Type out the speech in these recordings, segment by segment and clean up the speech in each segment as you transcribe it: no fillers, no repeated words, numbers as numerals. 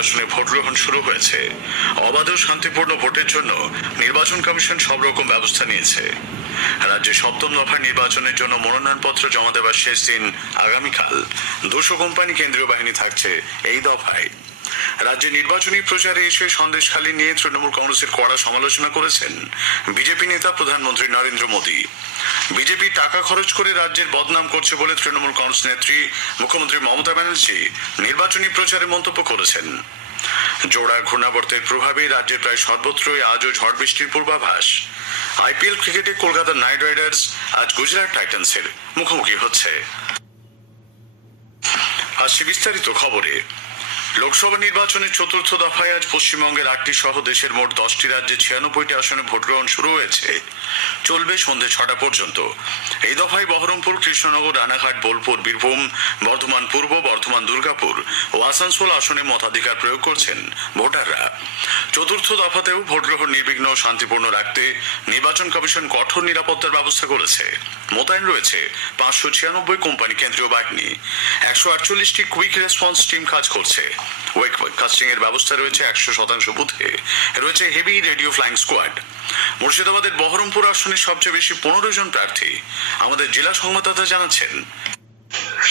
আসনে ভোট গ্রহণ শুরু হয়েছে। অবাধ ও শান্তিপূর্ণ ভোটের জন্য নির্বাচন কমিশন সব রকম ব্যবস্থা নিয়েছে। রাজ্যে সপ্তম দফার নির্বাচনের জন্য মনোনয়নপত্র জমা দেওয়ার শেষ দিন আগামীকাল। 200 কোম্পানি কেন্দ্রীয় বাহিনী থাকছে এই দফায়। রাজ্যে নির্বাচনী প্রচারে এসে সন্দেশখালী নিয়ে তৃণমূল কংগ্রেসের কড়া সমালোচনা করেছেন বিজেপি নেতা প্রধানমন্ত্রী নরেন্দ্র মোদী। বিজেপি টাকা খরচ করে রাজ্যের বদনাম করছে বলে তৃণমূল কংগ্রেস নেত্রী মুখ্যমন্ত্রী মমতা ব্যানার্জি নির্বাচনী প্রচারে মন্তব্য করেছেন। জোড়া ঘূর্ণাবর্তের প্রভাবে রাজ্যের প্রায় সর্বত্রই আজও ঝড় বৃষ্টির পূর্বাভাস। আইপিএল ক্রিকেটে কলকাতা নাইট রাইডার্স আজ গুজরাট টাইটান্সের মুখোমুখি হচ্ছে। আসছে বিস্তারিত খবরে। লোকসভা নির্বাচনের চতুর্থ দফায় আজ পশ্চিমবঙ্গের 8টি সহ দেশের মোট 10টি রাজ্যে 96টি আসনে ভোট গ্রহণ শুরু হয়েছে। চলবে সন্ধ্যে 6টা পর্যন্ত। এই দফায় বহরমপুর, কৃষ্ণনগর, রানাঘাট, বোলপুর, বীরভূম, বর্ধমান পূর্ব, বর্ধমান দুর্গাপুর ও আসানসোল আসনে মতাধিকার প্রয়োগ করছেন ভোটাররা। চতুর্থ দফাতেও ভোট গ্রহণ নির্বিঘ্ন ও শান্তিপূর্ণ রাখতে নির্বাচন কমিশন কঠোর নিরাপত্তার ব্যবস্থা করেছে। মোতায়েন রয়েছে 596 কোম্পানি কেন্দ্রীয় বাহিনী। 148টি কুইক রেসপন্স টিম কাজ করছে। ওয়েক কাস্টিং এর ব্যবস্থা রয়েছে 100% বুথে। রয়েছে হেভি রেডিও ফ্লাইং স্কোয়াড। মুর্শিদাবাদের বহরমপুর আসনে সবচেয়ে বেশি 15 জন প্রার্থী। আমাদের জেলা সংবাদদাতা জানাচ্ছেন,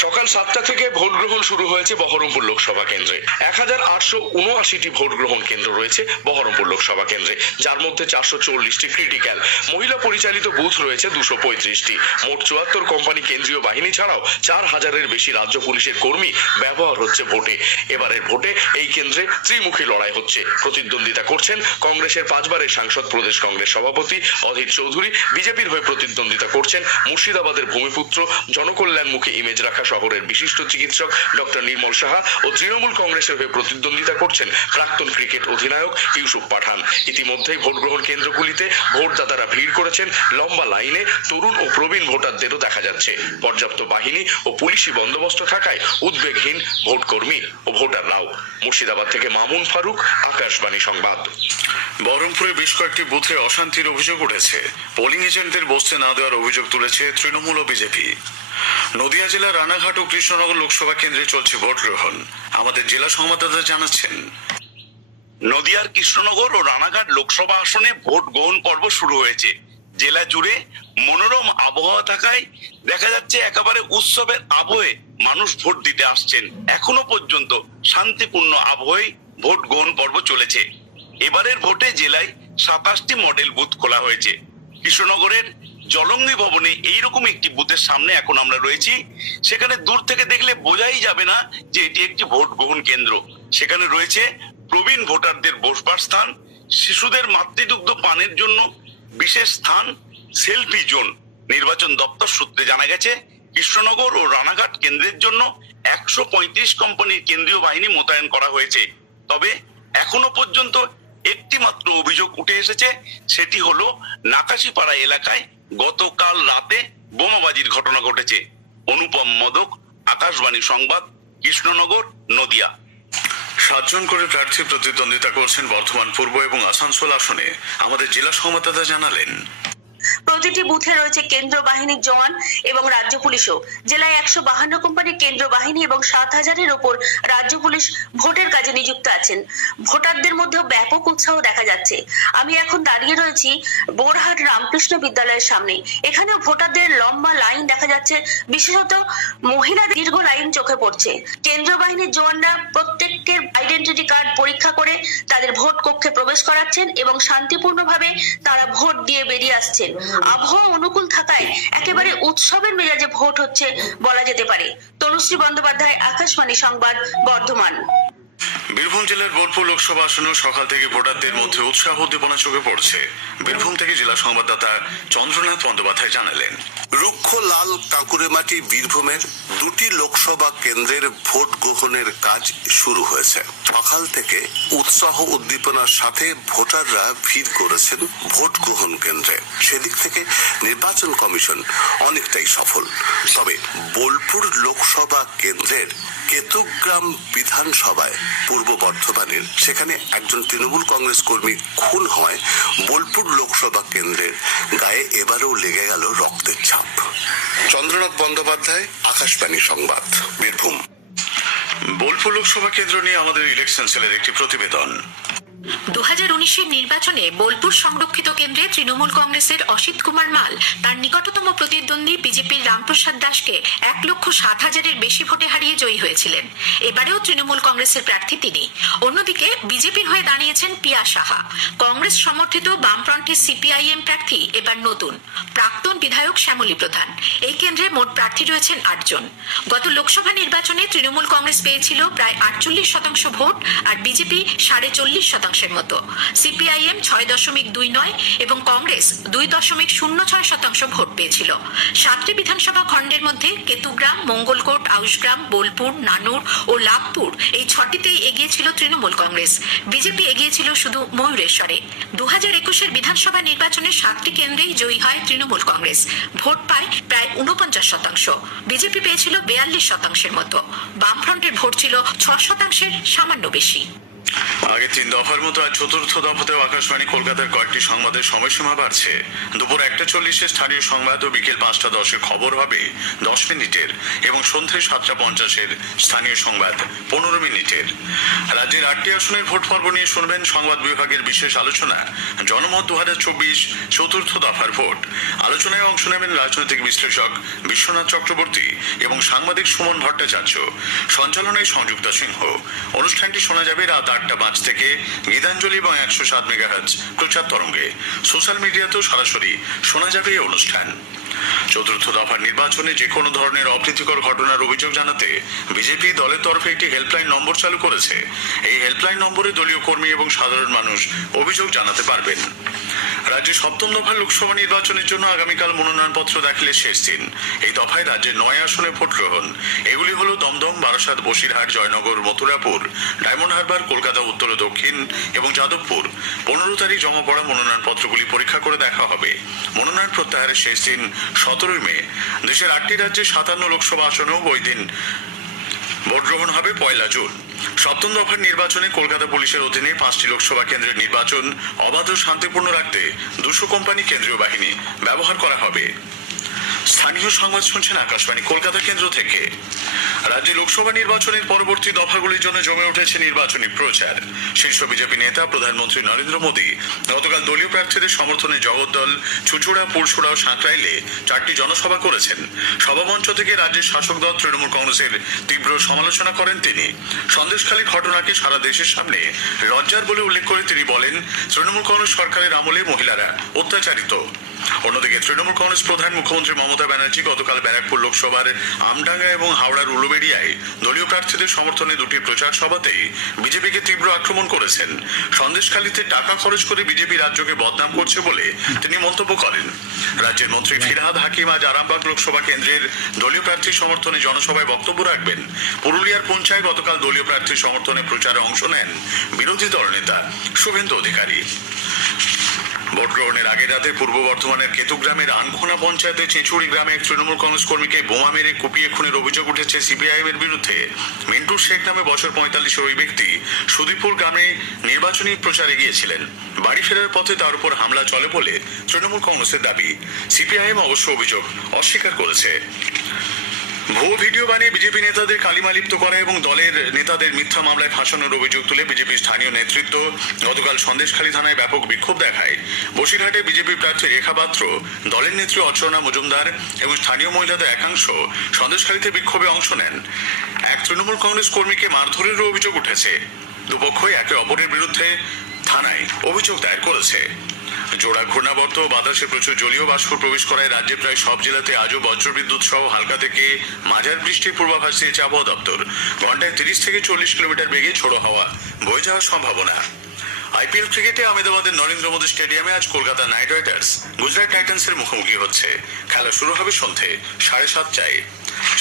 সকাল 7টা থেকে ভোট গ্রহণ শুরু হয়েছে বহরমপুর লোকসভা কেন্দ্রে। 1879টি ভোট গ্রহণ কেন্দ্র রয়েছে বহরমপুর লোকসভা কেন্দ্রে, যার মধ্যে 440টি ক্রিটিক্যাল। মহিলা পরিচালিত বুথ রয়েছে 235টি। মোট 74 কোম্পানি কেন্দ্রীয় বাহিনী ছাড়াও 4000-এর বেশি রাজ্য পুলিশের কর্মী ব্যবহার হচ্ছে ভোটে। এবারের ভোটে এই কেন্দ্রে ত্রিমুখী লড়াই হচ্ছে। প্রতিদ্বন্দ্বিতা করছেন কংগ্রেসের 5 বারের সাংসদ প্রদেশ কংগ্রেস সভাপতি অধীর চৌধুরী। বিজেপির হয়ে প্রতিদ্বন্দ্বিতা করছেন মুর্শিদাবাদের ভূমিপুত্র, জনকল্যাণমুখী ইমেজ রাখা শহরের বিশিষ্ট চিকিৎসক ডক্টর নির্মল সাহা ও তৃণমূল কংগ্রেসের হয়ে প্রতিদ্বন্দ্বিতা করছেন প্রাক্তন ক্রিকেট অধিনায়ক ইউসুফ পাঠান। ইতিমধ্যেই ভোট গ্রহণ কেন্দ্রগুলিতে ভোটদাতারা ভিড় করেছেন। লম্বা লাইনে তরুণ ও প্রবীণ ভোটারদেরও দেখা যাচ্ছে। পর্যাপ্ত বাহিনী ও পুলিশি বন্দোবস্ত থাকায় উদ্বেগহীন ভোটকর্মী ও ভোটাররাও। মুর্শিদাবাদ থেকে মামুন ফারুক, আকাশবাণী সংবাদ। বহরমপুরে বেশ কয়েকটি বুথে অশান্তির অভিযোগ উঠেছে। পোলিং এজেন্টদের বসতে না দেওয়ার অভিযোগ তুলেছে তৃণমূল ও বিজেপি। নদিয়া জেলার রানাঘাট ও কৃষ্ণনগর লোকসভা কেন্দ্রে চলছে ভোট গ্রহণ। আমাদের জেলা সংবাদদাতা জানাচ্ছেন, নদিয়ার কৃষ্ণনগর ও রানাঘাট লোকসভা আসনে ভোট গ্রহণ পর্ব শুরু হয়েছে। জেলা জুড়ে মনোরম আবহাওয়া থাকায় দেখা যাচ্ছে একেবারে উৎসবের আবহে মানুষ ভোট দিতে আসছেন। এখনো পর্যন্ত শান্তিপূর্ণ আবহে ভোট গ্রহণ পর্ব চলেছে। এবারের ভোটে জেলায় 27টি মডেল বুথ খোলা হয়েছে। কৃষ্ণনগরের জলঙ্গি ভবনে এইরকম একটি বুথের সামনে এখন আমরা রয়েছি। সেখানে দূর থেকে দেখলে বোঝাই যাবে না যে এটি একটি ভোট গ্রহণ কেন্দ্র। সেখানে রয়েছে প্রবীণ ভোটারদের বসবার স্থান, শিশুদের মাতৃদুগ্ধ পানের জন্য বিশেষ স্থান, সেলফি জোন। নির্বাচন দপ্তর সূত্রে জানা গেছে কৃষ্ণনগর ও রানাঘাট কেন্দ্রের জন্য 135 কোম্পানির কেন্দ্রীয় বাহিনী মোতায়েন করা হয়েছে। তবে এখনো পর্যন্ত একটি মাত্র অভিযোগ উঠে এসেছে, সেটি হলো নাকাশিপাড়া এলাকায় গতকাল রাতে বোমাবাজির ঘটনা ঘটেছে। অনুপম মোদক, আকাশবাণী সংবাদ, কৃষ্ণনগর, নদিয়া। 7 জন করে প্রার্থী প্রতিদ্বন্দ্বিতা করছেন বর্ধমান পূর্ব এবং আসানসোল আসনে। আমাদের জেলা সংবাদদাতা জানালেন, প্রতিটি বুথে রয়েছে কেন্দ্র বাহিনীর জওয়ান এবং রাজ্য পুলিশও। জেলায় 152 কোম্পানির কেন্দ্র বাহিনী এবং 7000-এর ওপর রাজ্য পুলিশ ভোটের কাজে নিযুক্ত আছেন। ভোটারদের মধ্যেও ব্যাপক উৎসাহ দেখা যাচ্ছে। আমি এখন দাঁড়িয়ে রয়েছি বোরহাট রামকৃষ্ণ বিদ্যালয়ের সামনে। এখানেও ভোটারদের লম্বা লাইন দেখা যাচ্ছে, বিশেষত মহিলাদের দীর্ঘ লাইন চোখে পড়ছে। কেন্দ্র বাহিনীর জওয়ানরা প্রত্যেকের আইডেন্টিটি কার্ড পরীক্ষা করে তাদের ভোট কক্ষে প্রবেশ করাচ্ছেন এবং শান্তিপূর্ণভাবে তারা ভোট দিয়ে বেরিয়ে আসছেন। আবহাওয়া অনুকূল থাকায় একেবারে উৎসবের মেজাজে ভোট হচ্ছে বলা যেতে পারে। তনুশ্রী বন্দ্যোপাধ্যায়, আকাশবাণী সংবাদ, বর্ধমান। বীরভূম জেলার বোলপুর লোকসভা আসনেও সকাল থেকে ভোটারদের মধ্যে উৎসাহ উদ্দীপনা চোখে পড়ছে। বীরভূম থেকে জেলা সংবাদদাতা চন্দ্রনাথ বন্দ্যোপাধ্যায় জানালেন, রুক্ষ লাল কাঁকুরে মাটি বীরভূমের 2টি লোকসভা কেন্দ্রের ভোট গ্রহণের কাজ শুরু হয়েছে। সকাল থেকে উৎসাহ উদ্দীপনার সাথে ভোটাররা ভিড় করেছেন ভোট গ্রহণ কেন্দ্রে। সেদিক থেকে নির্বাচন কমিশন অনেকটাই সফল। তবে বোলপুর লোকসভা কেন্দ্রের কেতুগ্রাম বিধানসভায় পূর্ব বর্ধমানের সেখানে একজন তৃণমূল কংগ্রেস কর্মী খুন হওয়ায় বোলপুর লোকসভা কেন্দ্রের গায়ে এবারেও লেগে গেল রক্তের ছাপ। চন্দ্রনাথ বন্দ্যোপাধ্যায়, আকাশবাণী সংবাদ, বীরভূম। বোলপুর লোকসভা কেন্দ্র নিয়ে আমাদের ইলেকশন সেলের একটি প্রতিবেদন। 2019-এর নির্বাচনে বোলপুর সংরক্ষিত কেন্দ্রে তৃণমূল কংগ্রেসের অসিত কুমার মাল তার নিকটতম প্রতিদ্বন্দ্বী বিজেপির রামপ্রসাদ দাসকে 1,07,000-এর বেশি ভোটে হারিয়ে জয়ী হয়েছিলেন। এবারেও তৃণমূল কংগ্রেসের প্রার্থী তিনি। অন্যদিকে বিজেপির হয়ে দাঁড়িয়েছেন পিয়া সাহা। কংগ্রেস সমর্থিত বামফ্রন্টের সিপিআইএম প্রার্থী এবার নতুন, প্রাক্তন বিধায়ক শ্যামলী প্রধান। এই কেন্দ্রে মোট প্রার্থী রয়েছেন 8 জন। গত লোকসভা নির্বাচনে তৃণমূল কংগ্রেস পেয়েছিল প্রায় 48% ভোট আর বিজেপি 40.5% মতো। সিপিআইএম 6.29 এবং কংগ্রেস 2.06% ভোট পেয়েছিল। 7টি বিধানসভা খণ্ডের মধ্যে কেতুগ্রাম, মঙ্গলকোট, আউশগ্রাম, বোলপুর, নানুর ও লাভপুর এই 6টিতেই এগিয়েছিল তৃণমূল কংগ্রেস। বিজেপি এগিয়েছিল শুধু ময়ূরেশ্বরে। 2021-এর বিধানসভা নির্বাচনে 7টি কেন্দ্রেই জয়ী হয় তৃণমূল কংগ্রেস। ভোট পায় প্রায় 49%। বিজেপি পেয়েছিল 42%-এর মতো। বামফ্রন্টের ভোট ছিল 6%-এর সামান্য বেশি। আগে 3 দফার মতো আজ চতুর্থ দফাতেও আকাশবাণী কলকাতার কয়েকটি সংবাদের সময়সীমা বাড়ছে। দুপুর 1:40-এ স্থানীয় সংবাদ ও বিকেল 5:10-এ খবর হবে 10 মিনিটের এবং সন্ধ্যে 7:50-এর স্থানীয় সংবাদ 15 মিনিটের। রাজ্যের 8টি আসনের ভোট পর্ব নিয়ে শুনবেন সংবাদ বিভাগের বিশেষ আলোচনা জনমত 2024 চতুর্থ দফার ভোট। আলোচনায় অংশ নেবেন রাজনৈতিক বিশ্লেষক বিশ্বনাথ চক্রবর্তী এবং সাংবাদিক সুমন ভট্টাচার্য। সঞ্চালনায় সংযুক্তা সিংহ। অনুষ্ঠানটি শোনা যাবে রাত 8:05 থেকে গীতাঞ্জলি এবং 107 মেগাহার্টজ প্রচার তরঙ্গে। সোশ্যাল মিডিয়াতেও সরাসরি শোনা যাবে এই অনুষ্ঠান। চতুর্থ দফার নির্বাচনে যে কোনো ধরনের অপ্রীতিকর ঘটনার অভিযোগ জানাতে বিজেপি দলের তরফে একটি হেল্পলাইন নম্বর চালু করেছে। এই হেল্পলাইন নম্বরে দলীয় কর্মী এবং সাধারণ মানুষ অভিযোগ জানাতে পারবেন। রাজ্যে 7ম দফার লোকসভা নির্বাচনের জন্য আগামীকাল মনোনয়নপত্র দাখিলের শেষ দিন। এই দফায় রাজ্যের 9 আসনে ভোট গ্রহণ। এগুলি হলো দমদম, বারাসাত, বসিরহাট, জয়নগর, মথুরাপুর, ডায়মন্ড হারবার, কলকাতা উত্তর ও দক্ষিণ এবং যাদবপুর। 15 তারিখ জমা পড়া মনোনয়নপত্রগুলি পরীক্ষা করে দেখা হবে। মনোনয়ন প্রত্যাহারের শেষ দিন 17 মে। দেশের 8টি রাজ্যে 57 লোকসভা আসনেও ওই দিন ভোট গ্রহণ হবে 1 জুন। 7ম দফার নির্বাচনে কলকাতা পুলিশের অধীনে 5টি লোকসভা কেন্দ্রের নির্বাচন অবাধ ও শান্তিপূর্ণ রাখতে 200 কোম্পানি কেন্দ্রীয় বাহিনী ব্যবহার করা হবে। স্থানীয় সংবাদ শুনছেন আকাশবাণী কলকাতা কেন্দ্র থেকে। রাজ্যে লোকসভা নির্বাচনের পরবর্তী দফাগুলির জন্য জমে উঠেছে নির্বাচনী প্রচার। শীর্ষ বিজেপি নেতা প্রধানমন্ত্রী নরেন্দ্র মোদী গতকাল দলীয় প্রার্থীদের সমর্থনে জগদ্দল, চুচুড়া, পুরসুড়া ও সাঁকরাইলে 4টি জনসভা করেছেন। সভামঞ্চ থেকে রাজ্যের শাসক দল তৃণমূল কংগ্রেসের তীব্র সমালোচনা করেন তিনি। সন্দেশখালীর ঘটনাকে সারা দেশের সামনে লজ্জার বলে উল্লেখ করে তিনি বলেন, তৃণমূল কংগ্রেস সরকারের আমলে মহিলারা অত্যাচারিত। অন্যদিকে তৃণমূল কংগ্রেস প্রধান মুখ্যমন্ত্রী মমতা ব্যানার্জি গতকাল ব্যারাকপুর লোকসভার আমডাঙ্গা এবং হাওড়ার উলুবেড়িয়ায় দলীয় প্রার্থীদের সমর্থনে 2টি প্রচার সভাতেই বিজেপিকে তীব্র আক্রমণ করেছেন। সন্দেশখালীতে টাকা খরচ করে বিজেপি রাজ্যকে বদনাম করছে বলে তিনি মন্তব্য করেন। রাজ্যের মন্ত্রী ফিরহাদ হাকিম আজ আরামবাগ লোকসভা কেন্দ্রের দলীয় প্রার্থীর সমর্থনে জনসভায় বক্তব্য রাখবেন। পুরুলিয়ার পুঞ্চায় গতকাল দলীয় প্রার্থীর সমর্থনে প্রচারে অংশ নেন বিরোধী দলনেতা শুভেন্দু অধিকারী। ভোট গ্রহণের আগের রাতে পূর্ব বর্ধমানের কেতুগ্রামের আনখোনা পঞ্চায়েতে চেঁচুড়ি গ্রামে এক তৃণমূল কংগ্রেস কর্মীকে বোমা মেরে কুপিয়ে খুনের অভিযোগ উঠেছে সিপিআইএম এর বিরুদ্ধে। মিন্টু শেখ নামে বছর 45-এর ওই ব্যক্তি সুদীপুর গ্রামে নির্বাচনী প্রচারে গিয়েছিলেন। বাড়ি ফেরার পথে তার উপর হামলা চলে বলে তৃণমূল কংগ্রেসের দাবি। সিপিআইএম অবশ্য অভিযোগ অস্বীকার করেছে। ভুয়ো ভিডিও বানিয়ে বিজেপি নেতাদের কালিমা লিপ্ত করা এবং দলের নেতাদের মিথ্যা মামলায় ফাঁসানোর অভিযোগ তুলে বিজেপির স্থানীয় নেতৃত্ব গতকাল সন্দেশখালী থানায় ব্যাপক বিক্ষোভ দেখায়। বসিরহাটে বিজেপি প্রার্থী রেখা পাত্র, দলের নেত্রী অর্চনা মজুমদার এবং স্থানীয় মহিলাদের একাংশ সন্দেশখালীতে বিক্ষোভে অংশ নেন। এক তৃণমূল কংগ্রেস কর্মীকে মারধরেরও অভিযোগ উঠেছে। দুপক্ষই একে অপরের বিরুদ্ধে থানায় অভিযোগ দায়ের করেছে। জোড়া ঘূর্ণাবর্ত বাতাসে প্রচুর জলীয় বাষ্প প্রবেশ করায় রাজ্যে প্রায় সব জেলাতে আজও বজ্রবিদ্যুৎ সহ হালকা থেকে মাঝার বৃষ্টির পূর্বাভাস দিয়েছে আবহাওয়া দপ্তর। ঘন্টায় 30 থেকে 40 কিলোমিটার বেগে ঝোড়ো হাওয়া বয়ে যাওয়ার সম্ভাবনা। আইপিএল ক্রিকেটে আহমেদাবাদের নরেন্দ্র মোদী স্টেডিয়ামে আজ কলকাতা নাইট রাইডার্স গুজরাট টাইটান্সের মুখোমুখি হচ্ছে। খেলা শুরু হবে সন্ধ্যে 7:30টায়।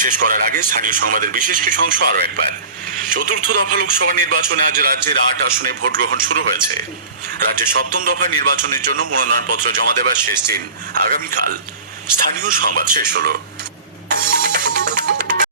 শেষ করার আগে স্থানীয় সংবাদের বিশেষ কিছু অংশ আরো একবার। চতুর্থ দফা লোকসভা নির্বাচনে আজ রাজ্যের 8 আসনে ভোট গ্রহণ শুরু হয়েছে। রাজ্যে 7ম দফা নির্বাচনের জন্য মনোনয়নপত্র জমা দেবার শেষ দিন আগামীকাল। স্থানীয় সংবাদ শেষ হলো।